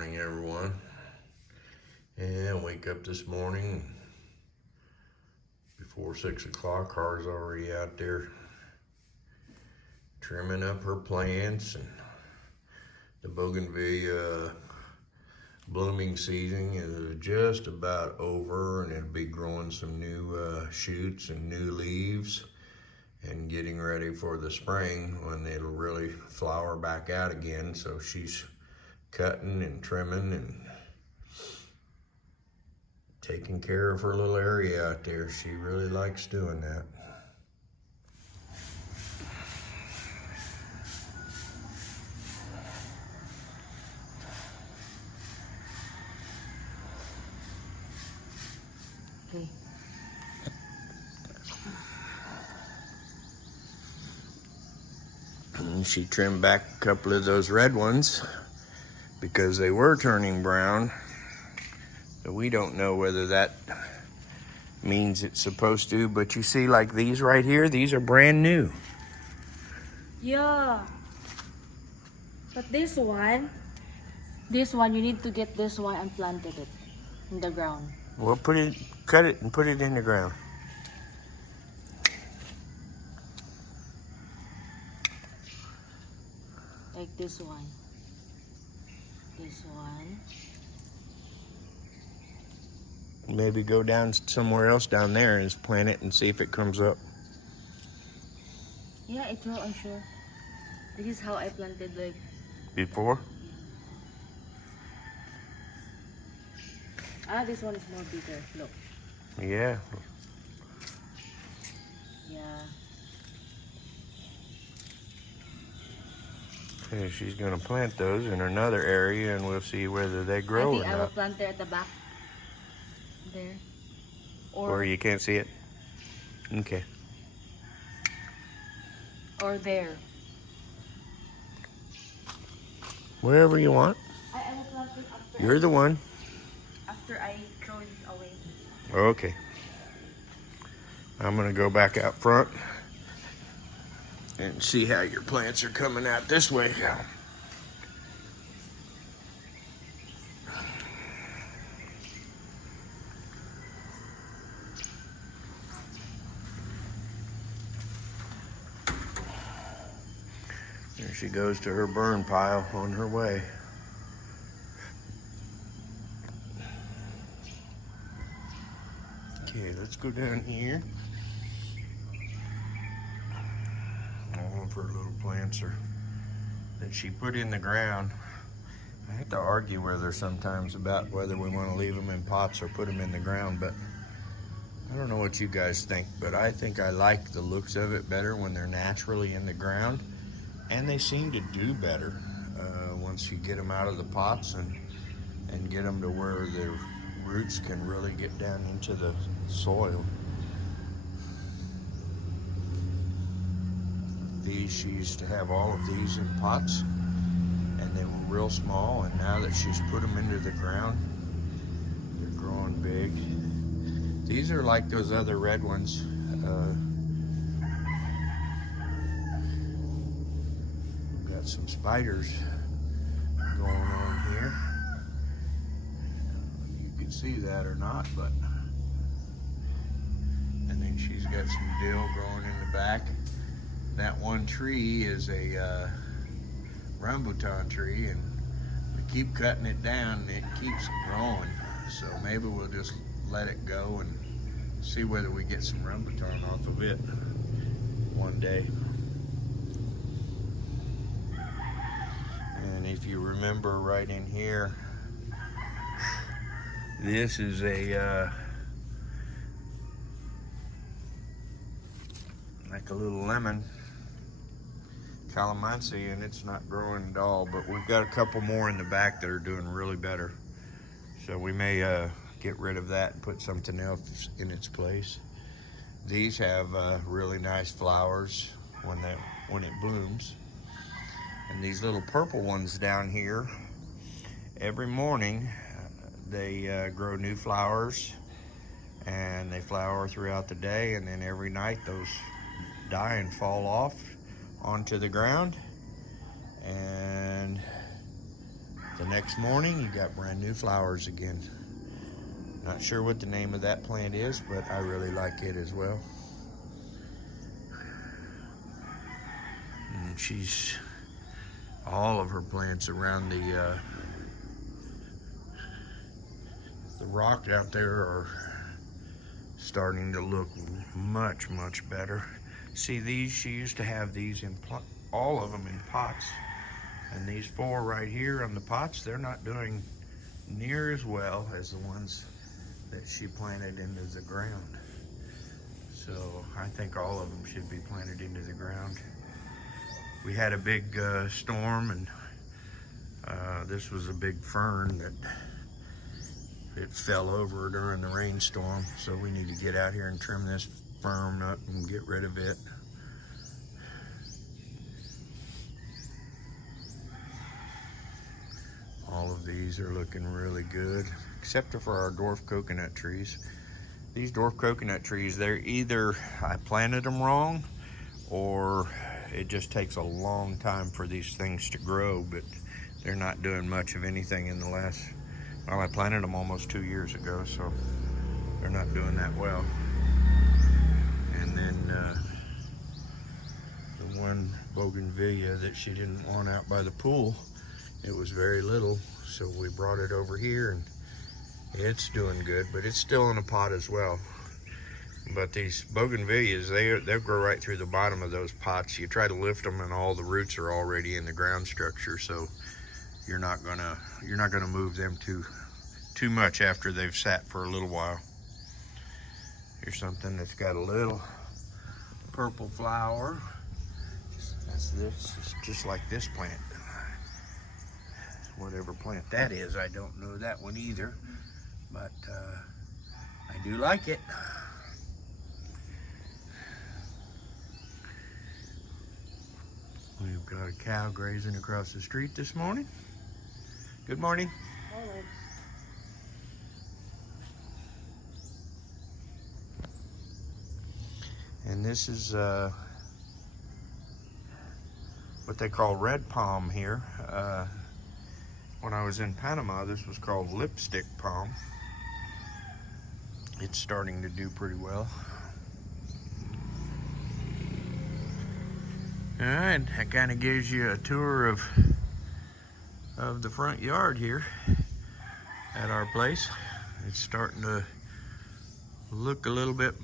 morning, everyone. And wake up this morning before 6 o'clock. Car's already out there trimming up her plants, and the bougainvillea blooming season is just about over, and it'll be growing some new shoots and new leaves and getting ready for the spring when it'll really flower back out again. So she's cutting and trimming and taking care of her little area out there. She really likes doing that. Okay. And she trimmed back a couple of those red ones because they were turning brown. So we don't know whether that means it's supposed to, but you see, like these right here, these are brand new. Yeah. But this one, you need to get this one and planted it in the ground. Well, cut it and put it in the ground. Like this one. This one. Maybe go down somewhere else down there and just plant it and see if it comes up. Yeah, it will, I'm sure. This is how I planted like Before? this one is more bigger. Look. Yeah. Yeah. Okay, she's gonna plant those in another area and we'll see whether they grow I think or I will not. plant there at the back. There. Or you can't see it? Okay. Or there. Wherever you want. I will plant it after. You're the one. After I throw it away. Okay. I'm gonna go back out front and see how your plants are coming out this way. There she goes to her burn pile on her way. Okay, let's go down here. All of her little plants are that she put in the ground. I have to argue with her sometimes about whether we want to leave them in pots or put them in the ground, but I don't know what you guys think, but I think I like the looks of it better when they're naturally in the ground, and they seem to do better once you get them out of the pots and get them to where their roots can really get down into the soil. These, she used to have all of these in pots and they were real small, and now that she's put them into the ground, they're growing big. These are like those other red ones. We've got some spiders going on here. You can see that or not, but. And then she's got some dill growing in the back. That one tree is a rambutan tree, and we keep cutting it down and it keeps growing. So maybe we'll just let it go and see whether we get some rambutan off of it one day. And if you remember right in here, this is a like a little lemon calamansi, and it's not growing at all, but we've got a couple more in the back that are doing really better. So we may get rid of that and put something else in its place. These have really nice flowers when it blooms. And these little purple ones down here, every morning they grow new flowers, and they flower throughout the day, and then every night those die and fall off onto the ground, and The next morning, you got brand new flowers again. Not sure what the name of that plant is, but I really like it as well. And she's, all of her plants around the rock out there are starting to look much, much better. See these, she used to have these in, all of them in pots. And these 4 right here on the pots, they're not doing near as well as the ones that she planted into the ground. So I think all of them should be planted into the ground. We had a big storm, and this was a big fern that it fell over during the rainstorm. So we need to get out here and trim this fern up and get rid of it. All of these are looking really good, except for our dwarf coconut trees. These dwarf coconut trees, they're either I planted them wrong, or it just takes a long time for these things to grow, but they're not doing much of anything in the last, well, I planted them almost 2 years ago, so they're not doing that well. And then the one bougainvillea that she didn't want out by the pool, it was very little, so we brought it over here, and it's doing good, but it's still in a pot as well. But these bougainvilleas, they'll grow right through the bottom of those pots. You try to lift them, and all the roots are already in the ground structure, so you're not gonna move them too much after they've sat for a little while. Here's something that's got a little purple flower. That's this. It's just like this plant. Whatever plant that is, I don't know that one either, but I do like it. We've got a cow grazing across the street this morning. Good morning. Morning. And this is what they call red palm here. When I was in Panama, this was called lipstick palm. It's starting to do pretty well. All right, that kind of gives you a tour of the front yard here at our place. It's starting to look a little bit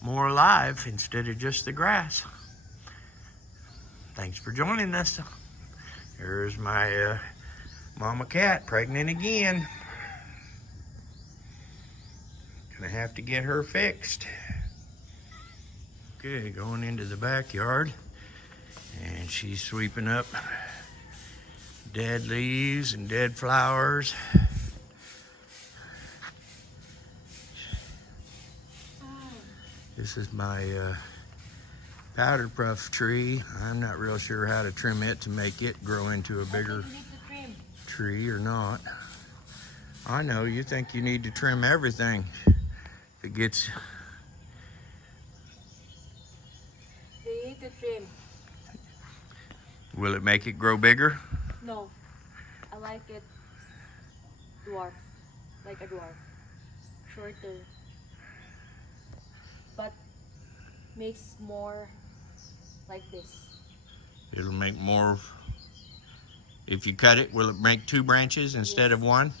more alive instead of just the grass. Thanks for joining us. Here's my mama cat, pregnant again. Gonna have to get her fixed. Okay, going into the backyard, and she's sweeping up dead leaves and dead flowers. This is my powder puff tree. I'm not real sure how to trim it to make it grow into a bigger tree or not. I know you think you need to trim everything. If it gets... They need to trim. Will it make it grow bigger? No. I like it dwarf. Like a dwarf. Shorter. But makes more like this. It'll make more... If you cut it, will it make 2 branches instead of 1?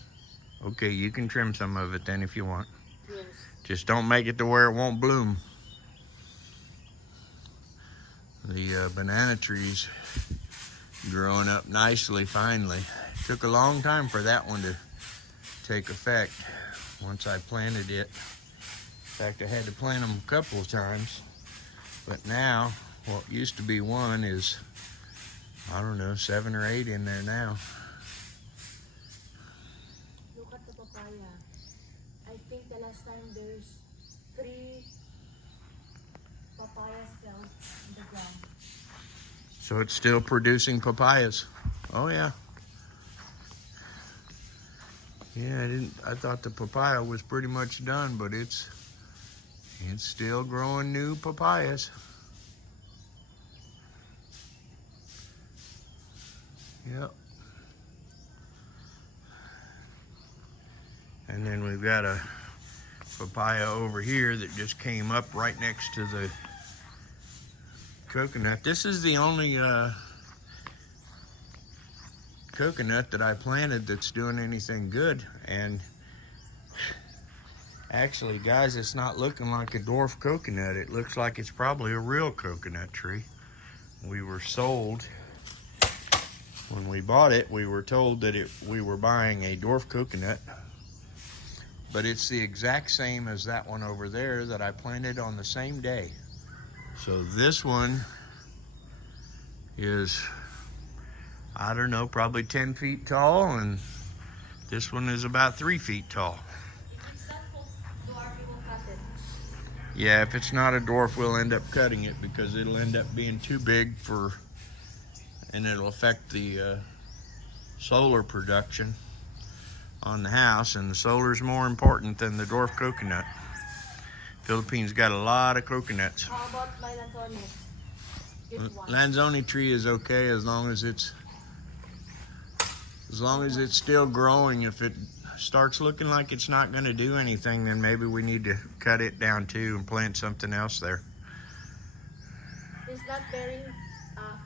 Okay, you can trim some of it then if you want. Yes. Just don't make it to where it won't bloom. The banana trees growing up nicely finally. It took a long time for that one to take effect once I planted it. In fact, I had to plant them a couple of times. But now, what used to be 1 is, I don't know, 7 or 8 in there now. Look at the papaya. I think the last time there's 3 papayas fell in the ground. So it's still producing papayas. Oh yeah. Yeah, I thought the papaya was pretty much done, but it's still growing new papayas. Yep. And then we've got a papaya over here that just came up right next to the coconut. This is the only coconut that I planted that's doing anything good. And actually, guys, it's not looking like a dwarf coconut. It looks like it's probably a real coconut tree. We were sold, when we bought it, we were told that we were buying a dwarf coconut, but it's the exact same as that one over there that I planted on the same day. So this one is, I don't know, probably 10 feet tall, and this one is about 3 feet tall. If it's not dwarf, we will cut it. Yeah, if it's not a dwarf, we'll end up cutting it because it'll end up being too big and it'll affect the solar production on the house, and the solar is more important than the dwarf coconut. Philippines got a lot of coconuts. How about my lanzoni? Good one. Lanzoni tree is okay as long as it's still growing. If it starts looking like it's not going to do anything, then maybe we need to cut it down too and plant something else there. It's not bearing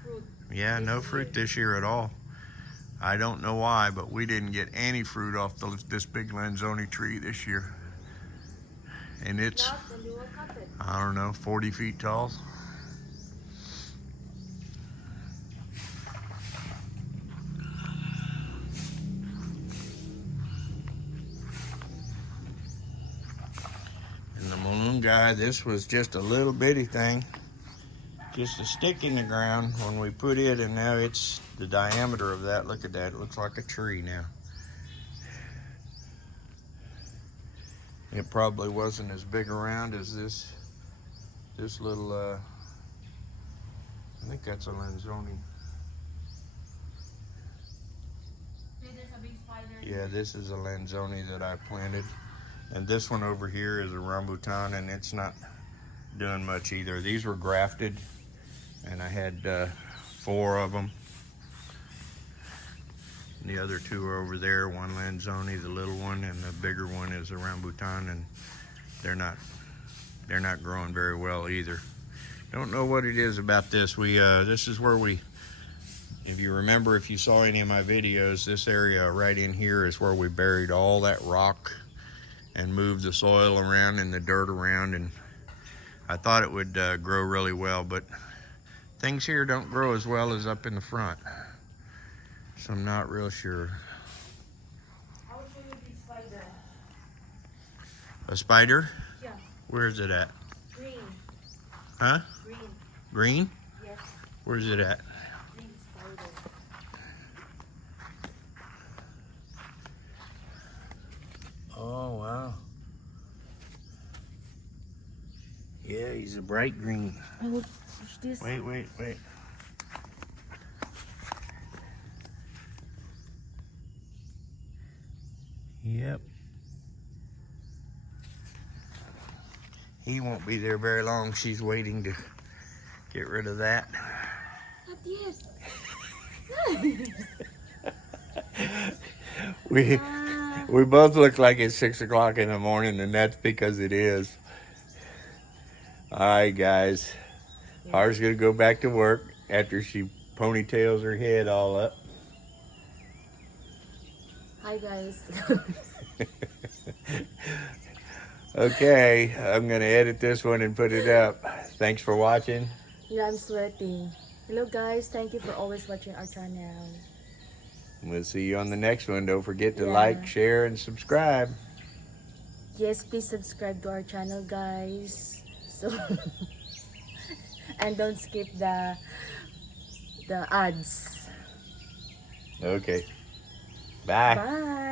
fruit. Yeah, no fruit this year at all. I don't know why, but we didn't get any fruit off this big Lanzoni tree this year. And it's, Not, then you will cut it. I don't know, 40 feet tall. And the Malunggay, this was just a little bitty thing. Just a stick in the ground when we put it, and now it's the diameter of that. Look at that, it looks like a tree now. It probably wasn't as big around as this little, I think that's a Lanzoni. There's a big spider. Yeah, this is a Lanzoni that I planted. And this one over here is a rambutan, and it's not doing much either. These were grafted, and I had 4 of them. And the other 2 are over there, one Lanzoni, the little one, and the bigger one is a rambutan, and they're not growing very well either. Don't know what it is about this. This is where if you remember, if you saw any of my videos, this area right in here is where we buried all that rock and moved the soil around and the dirt around, and I thought it would grow really well, but things here don't grow as well as up in the front. So I'm not real sure. I will show you the spider. A spider? Yeah. Where is it at? Green. Huh? Green. Green? Yes. Where's it at? Green spider. Oh, wow. Yeah, he's a bright green. I will push this. Wait. Yep. He won't be there very long. She's waiting to get rid of that. Not yet. We both look like it's 6 o'clock in the morning, and that's because it is. All right, guys. Har's gonna go back to work after she ponytails her head all up. Hi guys. Okay, I'm gonna edit this one and put it up. Thanks for watching. Yeah, I'm sweating. Hello guys, thank you for always watching our channel. We'll see you on the next one. Don't forget to Yeah. like, share, and subscribe. Yes, please subscribe to our channel guys. So and don't skip the ads. Okay. Bye. Bye.